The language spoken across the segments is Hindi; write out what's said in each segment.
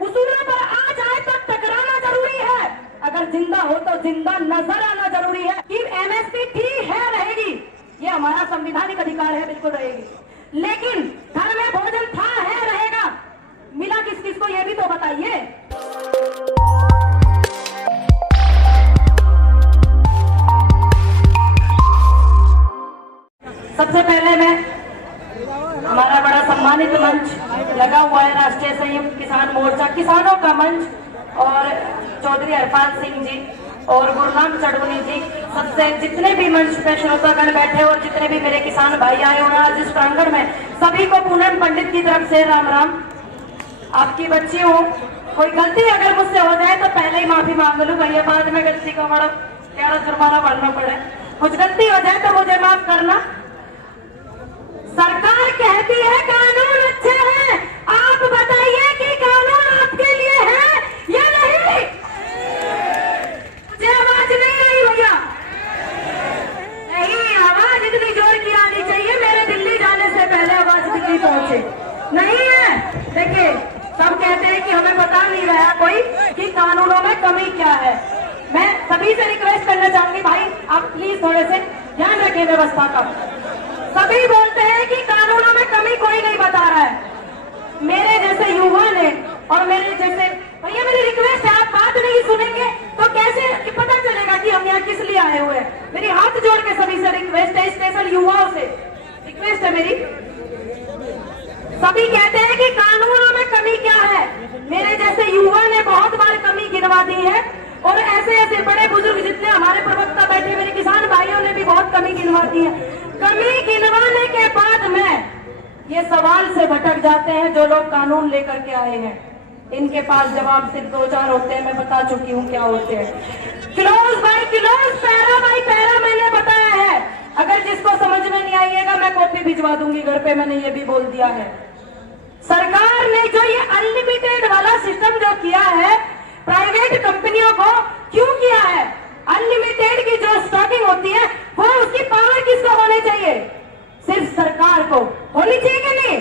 उसूलों पर आ जाए तो टकराना जरूरी है, अगर जिंदा हो तो जिंदा नजर आना जरूरी है। कि एमएसपी थी है रहेगी, ये हमारा संवैधानिक अधिकार है, बिल्कुल रहेगी। लेकिन घर में भोजन था है रहेगा, मिला किस किस को ये भी तो बताइए। सबसे पहले मैं हमारा बड़ा सम्मानित मंच लगा हुआ है राष्ट्रीय संयुक्त किसान मोर्चा किसानों का मंच, और चौधरी हरपाल सिंह जी और गुरनाम चढ़ूनी जी, सबसे जितने भी मंच पे श्रोतागण बैठे और जितने भी मेरे किसान भाई आए हुए आज इस प्रांगण में, सभी को पूनम पंडित की तरफ से राम राम। आपकी बच्ची हो, कोई गलती अगर मुझसे हो जाए तो पहले ही माफी मांग लूं भैया, बाद में गलती का बड़ा प्यारा जुर्माना भरना पड़े। कुछ गलती हो जाए तो मुझे माफ करना। सरकार कहती है कानून अच्छे हैं, आप बताइए कि कानून आपके लिए है या नहीं? मुझे आवाज नहीं आई भैया, नहीं आवाज इतनी जोर की आनी चाहिए, मेरे दिल्ली जाने से पहले आवाज दिल्ली पहुंचे। नहीं है, देखिए सब कहते हैं कि हमें पता नहीं रहा कोई कि कानूनों में कमी क्या है। मैं सभी से रिक्वेस्ट करना चाहूंगी भाई, आप प्लीज थोड़े से ध्यान रखें व्यवस्था का। सभी बोलते हैं कि कानूनों में कमी कोई नहीं बता रहा है। मेरे जैसे युवा ने और मेरे जैसे भैया, मेरी रिक्वेस्ट है, आप बात नहीं सुनेंगे तो कैसे पता चलेगा कि हम यहाँ किस लिए आए हुए हैं। मेरी हाथ जोड़ के सभी से रिक्वेस्ट है, स्पेशल युवाओं से रिक्वेस्ट है मेरी। सभी कहते हैं कि कानूनों में कमी क्या है, मेरे जैसे युवा ने बहुत बार कमी गिनवा दी है, और ऐसे ऐसे बड़े बुजुर्ग जितने हमारे प्रवक्ता बैठे मेरे किसान भाइयों ने भी बहुत कमी गिनवा दी है। कमी गिनवाने के बाद में ये सवाल से भटक जाते हैं जो लोग कानून लेकर के आए हैं, इनके पास जवाब सिर्फ दो चार होते हैं, मैं बता चुकी हूँ क्या होते हैं। Clause by clause, para by para मैंने बताया है। अगर जिसको समझ में नहीं आइएगा मैं कॉपी भिजवा दूंगी घर पे, मैंने ये भी बोल दिया है। सरकार ने जो ये अनलिमिटेड वाला सिस्टम जो किया है प्राइवेट कंपनियों को, क्यों किया है? अनलिमिटेड की जो स्टॉकिंग होती है वो उसकी पावर किसको होनी चाहिए? सिर्फ सरकार को होनी चाहिए कि नहीं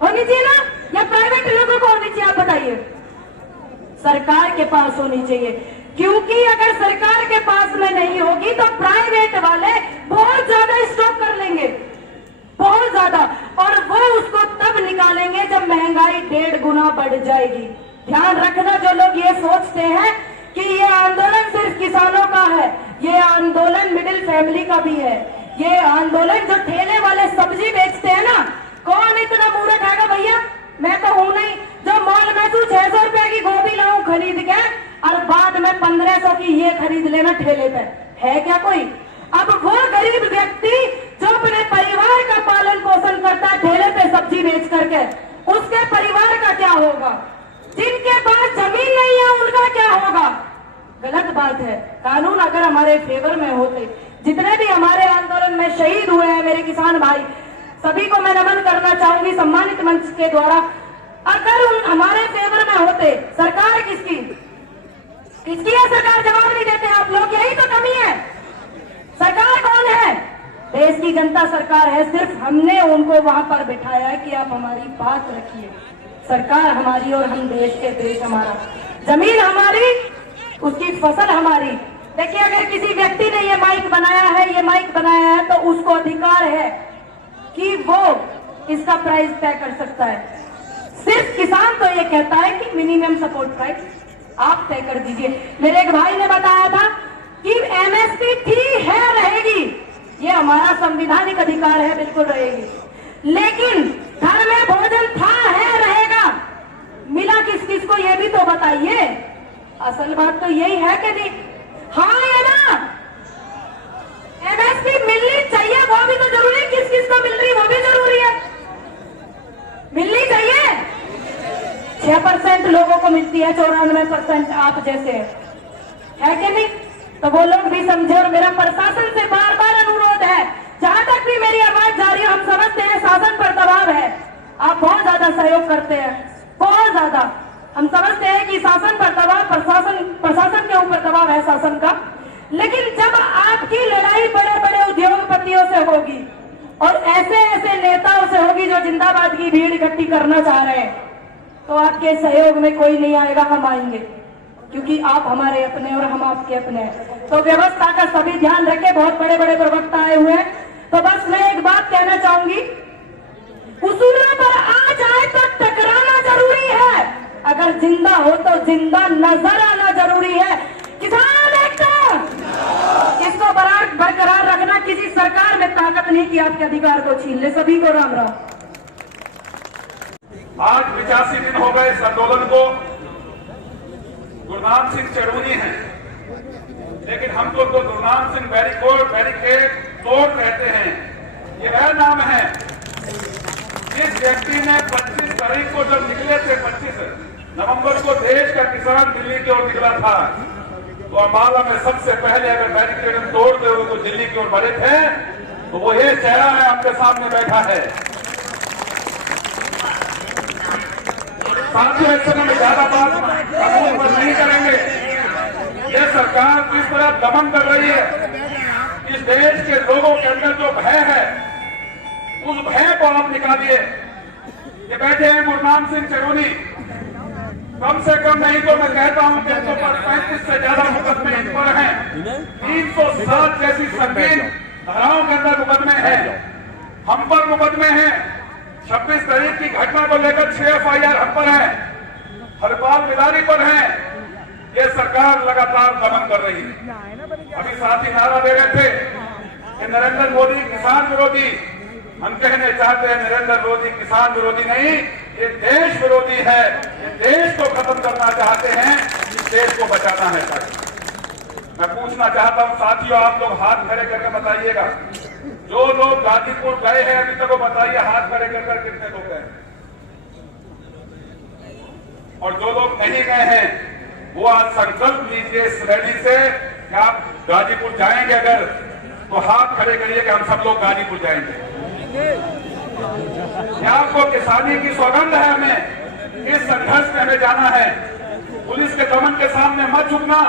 होनी चाहिए ना, या प्राइवेट लोगों को होनी चाहिए? आप बताइए। सरकार के पास होनी चाहिए, क्योंकि अगर सरकार के पास में नहीं होगी तो प्राइवेट वाले बहुत ज्यादा स्टॉक कर लेंगे, बहुत ज्यादा, और वो उसको तब निकालेंगे जब महंगाई 1.5 गुना बढ़ जाएगी। ध्यान रखना, जो लोग ये सोचते हैं कि ये आंदोलन सिर्फ किसानों का है, ये आंदोलन मिडिल फैमिली का भी है। ये आंदोलन जो ठेले वाले सब्जी बेचते हैं ना, कौन इतना मूर्ख है भैया, मैं तो हूं नहीं, जो मॉल में तू 600 रुपए की गोभी लाऊं खरीद के और बाद में 1500 की ये खरीद लेना ठेले पे, है क्या कोई? अब वो गरीब व्यक्ति जो अपने परिवार का पालन पोषण करता है ठेले पे सब्जी बेच करके, उसके परिवार का क्या होगा? जिनके पास जमीन नहीं है उनका क्या होगा? गलत बात है। कानून अगर हमारे फेवर में होते, जितने भी हमारे आंदोलन में शहीद हुए हैं मेरे किसान भाई, सभी को मैं नमन करना चाहूंगी सम्मानित मंच के द्वारा। अगर उन हमारे फेवर में होते, सरकार किसकी है? सरकार जवाब नहीं देते आप लोग, यही तो कमी है। सरकार कौन है? देश की जनता सरकार है, सिर्फ हमने उनको वहां पर बिठाया है कि आप हमारी बात रखिए। सरकार हमारी और हम देश के, देश हमारा, जमीन हमारी, उसकी फसल हमारी। देखिए अगर किसी व्यक्ति ने ये माइक बनाया है तो उसको अधिकार है कि वो इसका प्राइस तय कर सकता है। सिर्फ किसान तो ये कहता है कि मिनिमम सपोर्ट प्राइस आप तय कर दीजिए। मेरे एक भाई ने बताया था कि एमएसपी थी है रहेगी, ये हमारा संवैधानिक अधिकार है, बिल्कुल रहेगी। लेकिन घर में भोजन था है रहेगा, मिला किस किस को ये भी तो बताइए। असल बात तो यही है कि नहीं? हाँ या ना? एमएसपी मिलनी चाहिए, वो भी तो जरूरी है, किस किस को मिल रही वो भी जरूरी है, मिलनी चाहिए। 6% लोगों को मिलती है, 94% आप जैसे है कि नहीं? तो वो लोग भी समझे। और मेरा प्रशासन से बार बार अनुरोध है, जहां तक भी मेरी आवाज जा रही है, हम समझते हैं शासन पर दबाव है, आप बहुत ज्यादा सहयोग करते हैं, बहुत ज्यादा। हम समझते हैं कि शासन पर दबाव, प्रशासन के ऊपर दबाव है शासन का। लेकिन जब आपकी लड़ाई बड़े बड़े उद्योगपतियों से होगी और ऐसे ऐसे नेताओं से होगी जो जिंदाबाद की भीड़ इकट्ठी करना चाह रहे हैं, तो आपके सहयोग में कोई नहीं आएगा, हम आएंगे, क्योंकि आप हमारे अपने और हम आपके अपने हैं। तो व्यवस्था का सभी ध्यान रखें, बहुत बड़े बड़े प्रवक्ता आए हुए हैं। तो बस मैं एक बात कहना चाहूंगी, उसूलों पर आ जाए तो टकराना जरूरी है, अगर जिंदा हो तो जिंदा नजर आना जरूरी है। किसान एकता, इसको बरकरार रखना, किसी सरकार में ताकत नहीं कि आपके अधिकार को छीन ले। सभी को राम राम। आज 85 दिन हो गए इस आंदोलन को। गुरनाम सिंह चरूनी हैं, लेकिन हम लोग तो गुरनाम सिंह बैरिकेड तोड़ कहते हैं। ये वह नाम है जिस व्यक्ति ने 25 तारीख को जब निकले थे, 25 नवंबर को देश का किसान दिल्ली की ओर निकला था, तो अम्बाला में सबसे पहले अगर बैरिकेड हम तोड़ते हुए तो दिल्ली की ओर बढ़े थे, तो वो ये चेहरा है आपके सामने बैठा है। साथियों, इस समय में ज्यादा बात कानून पर नहीं करेंगे। ये सरकार किस तरह दमन कर रही है, इस देश के लोगों के अंदर जो भय है, उस भय को आप निकालिए। ये बैठे हैं गुरनाम सिंह चरूनी, कम से कम नहीं तो मैं कहता हूं कि 35 से ज्यादा मुकदमे इन पर हैं। 307 जैसी संगीन धाराओं के अंदर मुकदमे हैं, हम पर मुकदमे हैं। 26 तारीख की घटना को लेकर 6 FIR हम पर है, हरपाल मिलानी पर है। ये सरकार लगातार दमन कर रही है। अभी साथी नारा दे रहे थे कि नरेंद्र मोदी किसान विरोधी। हम कहने चाहते हैं नरेंद्र मोदी किसान विरोधी नहीं, ये देश विरोधी है। ये देश को खत्म करना चाहते हैं, इस देश को बचाना है। मैं पूछना चाहता हूं साथियों, आप लोग हाथ खड़े करके बताइएगा, जो लोग गाजीपुर गए हैं अभी तक वो बताइए, हाथ खड़े कर कितने लोग गए, और जो लोग नहीं गए हैं वो आज संकल्प लीजिए इस रैली से कि आप गाजीपुर जाएंगे। अगर तो हाथ खड़े करिए कि हम सब लोग गाजीपुर जाएंगे। आपको किसानी की सौगंध है, हमें इस संघर्ष में हमें जाना है। पुलिस के दमन के सामने मत झुकना।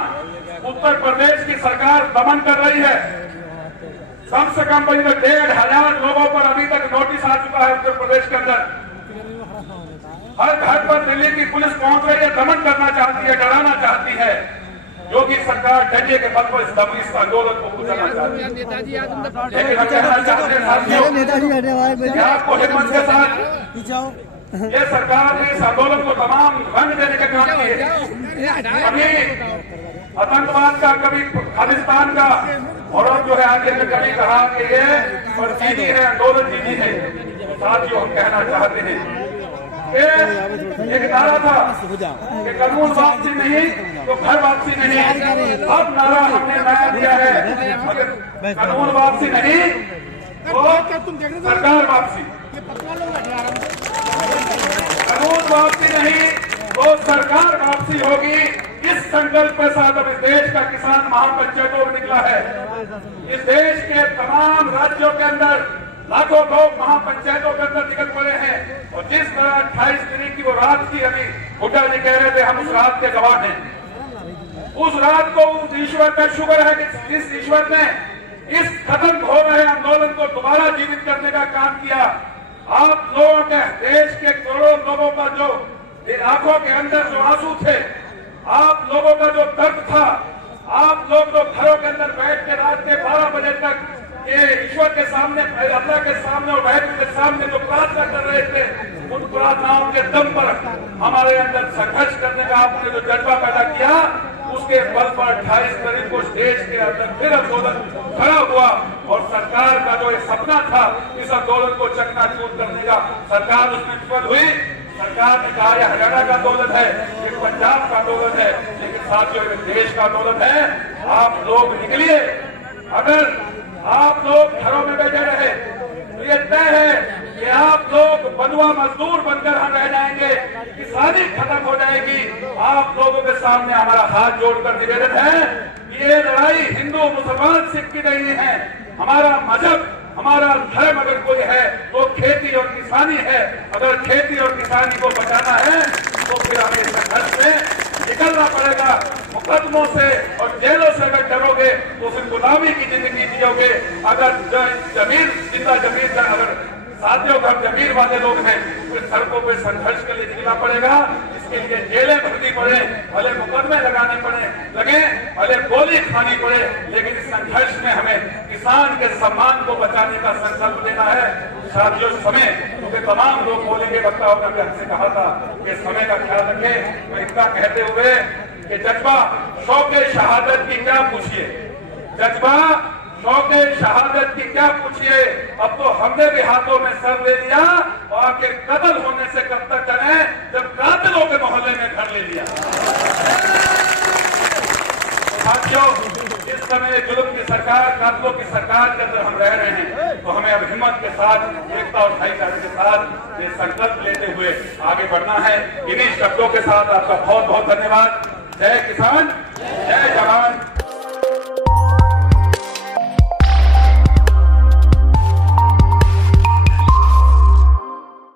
उत्तर प्रदेश की सरकार दमन कर रही है। कम से कम 1,500 लोगों पर अभी तक नोटिस आ चुका है उत्तर प्रदेश के अंदर। हर घर पर दिल्ली की पुलिस पहुंच रही है, दमन करना चाहती है, डराना चाहती है। योगी सरकार डंडे के बल पर इस आंदोलन को कुचलना चाहती है। लेकिन हम कहना चाहते हैं साथियों, आपको हिम्मत के साथ ये सरकार ने इस आंदोलन को तमाम रंग देने का काम किए। कभी आतंकवाद का, कभी खालिस्तान का, और अब जो है आगे में कभी कहा कि ये चीनी है, आंदोलन चीनी है। साथियों, हम कहना चाहते हैं एक नारा था कि कानून वापसी नहीं तो घर वापसी नहीं। अब नारा हमने नया दिया है, अगर कानून वापसी नहीं तो सरकार वापसी। कानून वापसी नहीं तो सरकार वापसी होगी। इस संकल्प के साथ अब इस देश का किसान महापंचायतों में निकला है। इस देश के तमाम राज्यों के अंदर लाखों लोग महापंचायतों के अंदर निकल पड़े हैं। और जिस तरह 28 तारीख की वो रात थी, अभी हुड्डा जी कह रहे थे हम उस रात के गवाह हैं। उस रात को उस ईश्वर का शुक्र है कि जिस ईश्वर ने इस खत्म हो रहे आंदोलन को दोबारा जीवित करने का काम किया। आप लोगों के, देश के करोड़ों लोगों का जो आंखों के अंदर जो आंसू थे, आप लोगों का जो दर्द था, आप लोग जो घरों के अंदर बैठ के रात के 12 बजे तक ये ईश्वर के सामने, अल्लाह के सामने और वाहिगुरु के सामने जो प्रार्थना कर रहे थे, उन प्रार्थनाओं के दम पर हमारे अंदर संघर्ष करने का आपने जो जज्बा पैदा किया, उसके बल पर 28 तारीख को देश के अंदर फिर आंदोलन खड़ा हुआ। और सरकार का जो सपना था इस आंदोलन को चकनाचूर करने का, सरकार उसमें विफल हुई। सरकार ने कहा यह हरियाणा का आंदोलन है, ये पंजाब का आंदोलन है, लेकिन साथियों ये देश का आंदोलन है। आप लोग निकलिए। अगर आप लोग घरों में बैठे रहे तो ये तय है कि आप लोग बंधुआ मजदूर बनकर हम रह जाएंगे, किसानी खत्म हो जाएगी। आप लोगों के सामने हमारा हाथ जोड़कर निवेदन है, ये लड़ाई हिंदू मुसलमान सिख की नहीं है। हमारा मजहब, हमारा धर्म अगर कोई है तो खेती और किसानी है। अगर खेती और किसानी को बचाना है तो फिर हमें संघर्ष में निकलना पड़ेगा। मुकदमों से और जेलों से अगर डरोगे तो फिर गुलामी की जिंदगी जियोगे। अगर जमीन, जिंदा जमीन का अगर साथियों हम जमीन वाले लोग हैं, फिर सड़कों पे संघर्ष के लिए निकलना पड़ेगा। इसके लिए जेलें भरनी पड़े, भले मुकदमे लगाने लगे, भले गोली खानी पड़े, लेकिन इस संघर्ष में हमें किसान के सम्मान को बचाने का संकल्प लेना है। साथियों समय, क्योंकि तमाम लोग बोलेंगे, वक्ताओं ने हमसे कहा था कि समय का ख्याल रखें। मैं इतना कहते हुए कि जज्बा शौक़े शहादत की क्या पूछिए, जज्बा शौक़े शहादत की क्या पूछिए। अब तो हमने भी हाथों में सर ले लिया, और आखिर कत्ल होने से कब तक डरे जब कातिलों के मोहल्ले में घर ले लिया। साथियों, इस समय जुल्म की सरकार, कातिलों की सरकार के अंदर हम रह रहे हैं, तो हमें अब हिम्मत के साथ, एकता और भाईचारे के साथ ये संकल्प लेते हुए आगे बढ़ना है। इन्हीं शब्दों के साथ आपका बहुत बहुत धन्यवाद। जय किसान, जय जवान।